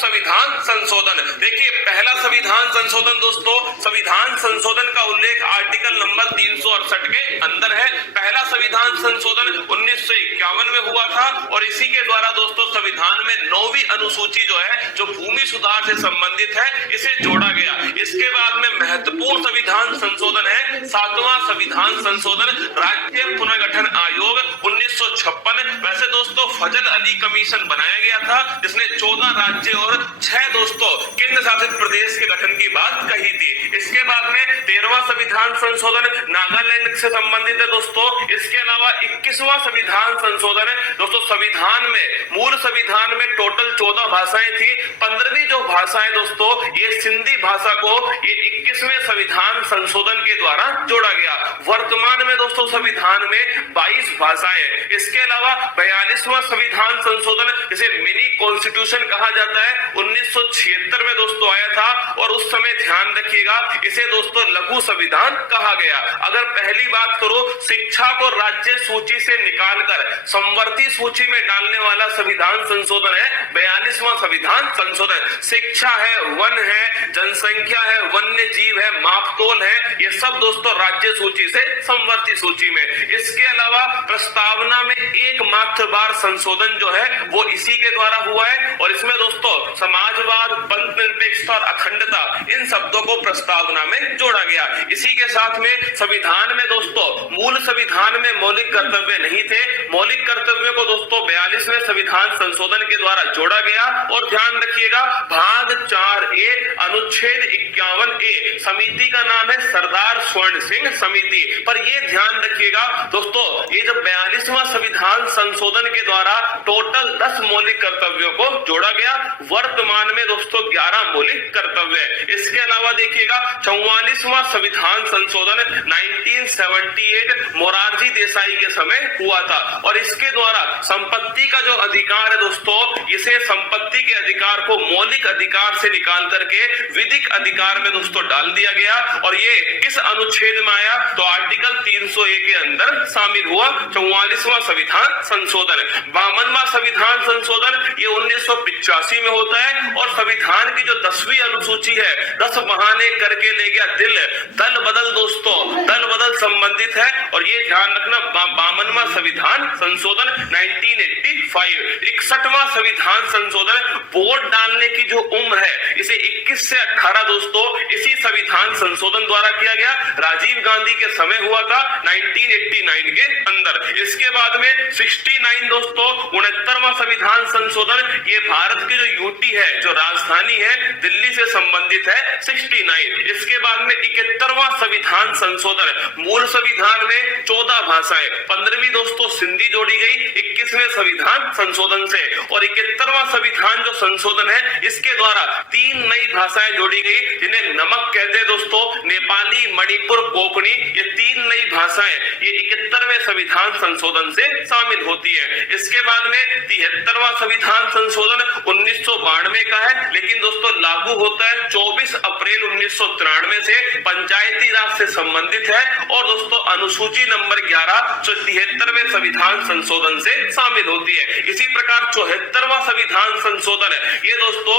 संविधान संशोधन। देखिए पहला संविधान संशोधन दोस्तों, संविधान संशोधन का उल्लेख आर्टिकल नंबर 368 के अंदर है। पहला संविधान संशोधन 1951 में हुआ था और इसी के द्वारा दोस्तों संविधान में 9वीं अनुसूची जो है, जो भूमि सुधार से संबंधित है, इसे जोड़ा गया। इसके बाद में महत्वपूर्ण संविधान संशोधन है 7वां संविधान संशोधन, राज्य पुनर्गठन आयोग 1956। वैसे दोस्तों फजल अली कमीशन बनाया गया था जिसने 14 राज्य और 6 दोस्तों केंद्र शासित प्रदेश के गठन की बात कही थी। इसके बाद में 13वां संविधान संशोधन नागालैंड से संबंधित है दोस्तों। इसके अलावा 21वां संविधान संशोधन है दोस्तों। संविधान में, मूल संविधान में टोटल 14 भाषाएं थी। 15वीं जो भाषा है दोस्तों, ये सिंधी भाषा को ये 21वें संविधान संशोधन के द्वारा जोड़ा गया। वर्तमान में दोस्तों संविधान में 22 भाषाएं। इसके अलावा 42वां संविधान संशोधन, जिसे मिनी कॉन्स्टिट्यूशन कहा जाता है, 1976 में दोस्तों आया था और उस समय ध्यान रखिएगा इसे दोस्तों लघु संविधान कहा गया। अगर पहली बात करो, शिक्षा को राज्य सूची से निकालकर संवर्ती सूची में डालने वाला संविधान संशोधन है 42वां संविधान संशोधन। शिक्षा है, वन है, जनसंख्या है, वन्य जीव है, मापतोल है, ये सब दोस्तों राज्य सूची से संवर्ती सूची में। इसके अलावा प्रस्तावना में एकमात्र बार संशोधन जो है वो इसी के द्वारा हुआ है और इसमें दोस्तों समाजवाद, पंथ निरपेक्षता और अखंडता, इन शब्दों को प्रस्तावना में जोड़ा गया। इसी के साथ में संविधान में दोस्तों, मूल संविधान में मौलिक कर्तव्य नहीं थे। मौलिक कर्तव्यों को दोस्तों 42वें संविधान संशोधन के द्वारा जोड़ा गया और ध्यान रखिएगा भाग 4A अनुच्छेद 51A, समिति का नाम है सरदार स्वर्ण सिंह समिति। पर ये ध्यान रखिएगा दोस्तों, ये जो 42वां संविधान संशोधन के द्वारा टोटल 10 मौलिक कर्तव्यों को जोड़ा गया। वर्तमान में दोस्तों 11 मौलिक कर्तव्य। इसके अलावा देखिएगा 44वां संविधान संशोधन 1978 मोरारजी देसाई के समय हुआ था और इसके द्वारा संपत्ति का जो अधिकार है दोस्तों, इसे संपत्ति के अधिकार को मौलिक अधिकार से निकाल करके विधिक अधिकार में दोस्तों डाल दिया गया और ये किस अनुच्छेद में आया, तो आर्टिकल 301 के अंदर शामिल हुआ 44वां संविधान संशोधन। 52वां संविधान संशोधन ये 1985 में होता है और संविधान की जो 10वीं अनुसूची है, 10 बहाने करके ले गया दिल, दल बदल दोस्तों, दल बदल संबंधित है और ये ध्यान रखना 52वां संविधान संशोधन 1985। 61वां संविधान संशोधन, वोट डालने की जो उम्र है इसे 21 से 18 दोस्तों इसी संविधान संशोधन द्वारा किया गया। राजीव गांधी के समय हुआ था 1989 के अंदर। इसके बाद में 69 दोस्तों 69वां संविधान संशोधन, ये भारत की जो यूटी है, जो राजधानी है, दिल्ली से संबंधित है 69। इसके बाद में 71वां संविधान संशोधन, मूल संविधान में 14 भाषाएं, 15वीं दोस्तों सिंधी जोड़ी गई 21वें संविधान संशोधन से और 71वां संविधान जो संशोधन है इसके द्वारा 3 नई भाषाएं जोड़ी गई जिन्हें नमक कहते हैं दोस्तों, नेपाली, मणिपुर, कोंकणी, ये 3 नई भाषाएं ये 71वें संविधान संशोधन से शामिल होती है। इसके बाद में 73वां संविधान संशोधन 1992 का है, लेकिन दोस्तों लागू होता है 24 अप्रैल 1993 से, पंचायती राज से संबंधित है और दोस्तों अनुसूची नंबर 11 जो 73वें संविधान संशोधन से शामिल होती है। इसी प्रकार 74वां संविधान संशोधन है, ये दोस्तों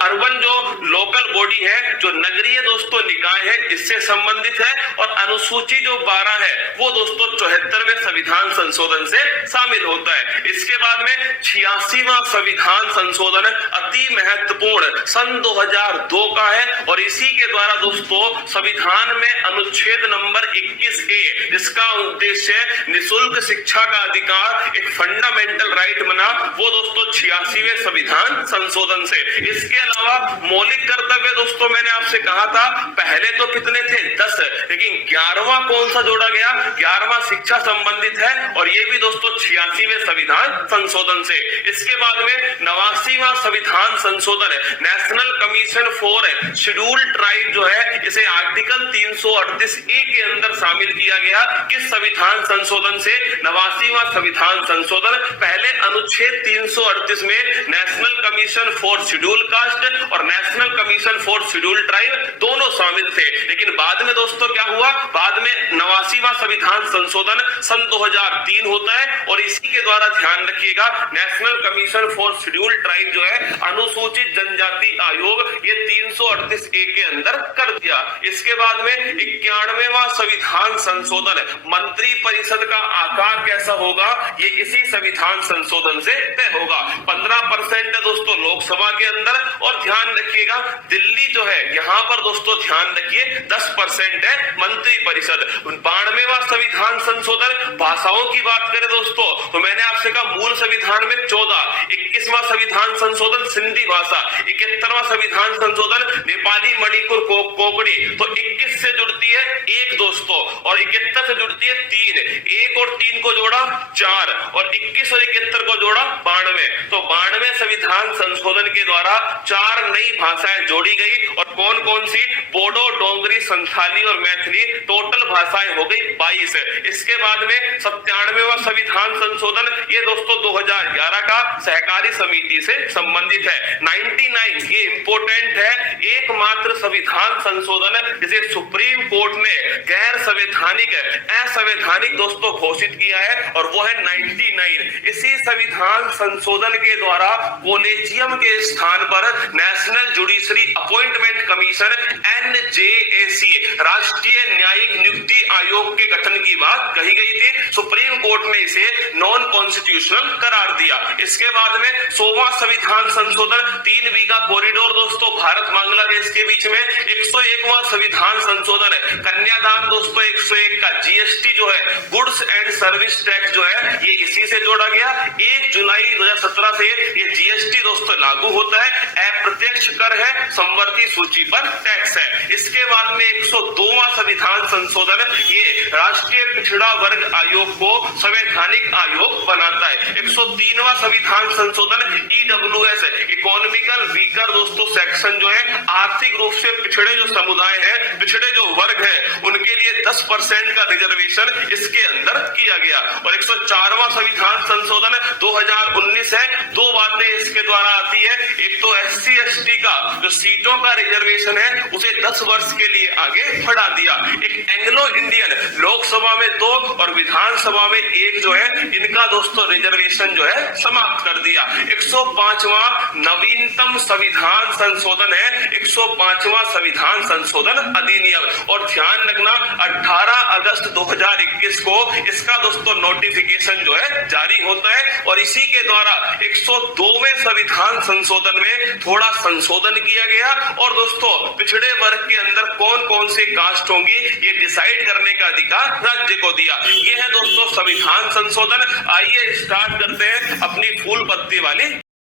अर्बन जो लोकल बॉडी है, जो नगरीय दोस्तों निकाय है, इससे संबंधित है और अनुसूची जो 12 है वो दोस्तों 74वें संविधान संशोधन से शामिल होता है। इसके बाद में 86वां संविधान संशोधन अति महत्वपूर्ण सन 2002 का है और इसी के द्वारा दोस्तों संविधान में अनुच्छेद नंबर 21A, जिसका उद्देश्य निःशुल्क शिक्षा का अधिकार एक फंडामेंटल राइट बना, वो दोस्तों 86वें संविधान संशोधन से। इसके अलावा मौलिक कर्तव्य दोस्तों मैंने आपसे कहा था पहले तो कितने थे 10, लेकिन 11वां कौन सा जोड़ा गया, 11वां शिक्षा संबंधित है और ये भी दोस्तों 86वें संविधान संशोधन से। इसके बाद में 89वां संविधान संशोधन है, national commission for scheduled tribe जो है, इसे आर्टिकल 338A के अंदर शामिल किया गया। किस संविधान संशोधन से, 89वां संविधान संशोधन। पहले अनुच्छेद 338 में national commission for schedule caste और national commission for schedule tribe दोनों शामिल थे, लेकिन बाद में दोस्तों क्या हुआ, बाद में 89वां संविधान संशोधन सन 2003 होता है और इसी के द्वारा ध्यान रखिएगा national commission for schedule tribe जो है अनुसूचित जनजाति आयोग ये 338A के अंदर कर दिया। इसके बाद में 91वां संविधान संशोधन, मंत्री परिषद का आकार कैसा होगा ये इसी संविधान संशोधन से तय होगा। 15% है दोस्तों लोकसभा के अंदर, और ध्यान रखिएगा दिल्ली जो है यहाँ पर दोस्तों ध्यान रखिए 10% है मंत्री परिषद। 92वां संविधान संशोधन, भाषाओं की बात करें दोस्तों तो मैंने आपसे कहा मूल संविधान में 14, 21वां संविधान संशोधन सिंधी भाषा, 71वां संविधान संशोधन नेपाली मणिपुर कोंकणी, तो 21 से जुड़ती है 1 दोस्तों, और 71 से जुड़ती है 3, 1 और 3 को जोड़ा 4, और 21 और 71 को जोड़ा 92। तो 92 संविधान संशोधन के द्वारा 4 नई भाषाएं जोड़ी गई, और कौन कौन सी? बोडो, डोंगरी, संथाली और मैथिली, टोटल भाषाएं हो गई 22। इसके बाद में 97वां संविधान संशोधन, ये दोस्तों 2011 का सहकारी समिति से संबंधित है। 99 ये इंपोर्टेंट है, एकमात्र संविधान संशोधन जिसे सुप्रीम कोर्ट ने गैर संवैधानिक असंवैधानिक दोस्तों घोषित किया है, और वो है 99। इसी संविधान संशोधन के द्वारा कॉलेजियम के स्थान पर national judiciary appointment commission NJAC राष्ट्रीय न्यायिक नियुक्ति आयोग के गठन की बात कही गई थी। सुप्रीम कोर्ट ने इसे नॉन कॉन्स्टिट्यूशनल करार दिया। इसके बाद में 100वां संविधान संशोधन, 3 बीघा कॉरिडोर दोस्तों भारत बांग्लादेश के बीच में। 101वां संविधान संशोधन है कन्यादान दोस्तों, 101 का GST जो है गुड्स एंड सर्विस टैक्स जो है ये इसी से जोड़ा गया। 1 जुलाई 2017 से ये GST दोस्तों लागू होता है। अप्रत्यक्ष कर है, समवर्ती सूची पर टैक्स है। इसके बाद में 102वां संविधान संशोधन ये राष्ट्रीय पिछड़ा वर्ग आयोग को संवैधानिक आयोग बनाता है। 103वां संविधान संशोधन EWS इकोनॉमिकल वीकर दोस्तों सेक्शन जो है आर्थिक रूप से पिछड़े जो समुदाय है, पिछड़े जो वर्ग है उनके लिए 10% का रिजर्वेशन इसके अंदर किया गया। और 104वां संविधान संशोधन 2019 है। 2 बातें इसके द्वारा आती है, एक तो SC ST का जो सीटों का रिजर्वेशन है उसे 10 वर्ष के लिए आगे बढ़ा दिया। एक एंग्लो इंडियन लोकसभा में 2 और विधानसभा में 1 जो है इनका दोस्तों रिजर्वेशन जो है समाप्त कर दिया। 105वां नवीनतम संविधान संशोधन है 105वां संविधान संशोधन अधिनियम। और ध्यान रखना 18 अगस्त 2021 को इसका दोस्तों नोटिफिकेशन जो है जारी होता है, और इसी के द्वारा 102वें संविधान संशोधन में थोड़ा संशोधन किया गया। और दोस्तों पिछड़े वर्ग के अंदर कौन कौन से कास्ट होंगी ये डिसाइड करने का अधिकार राज्य को दिया। ये है दोस्तों संविधान संशोधन। आइए स्टार्ट करते हैं अपनी फूल पत्ती वाली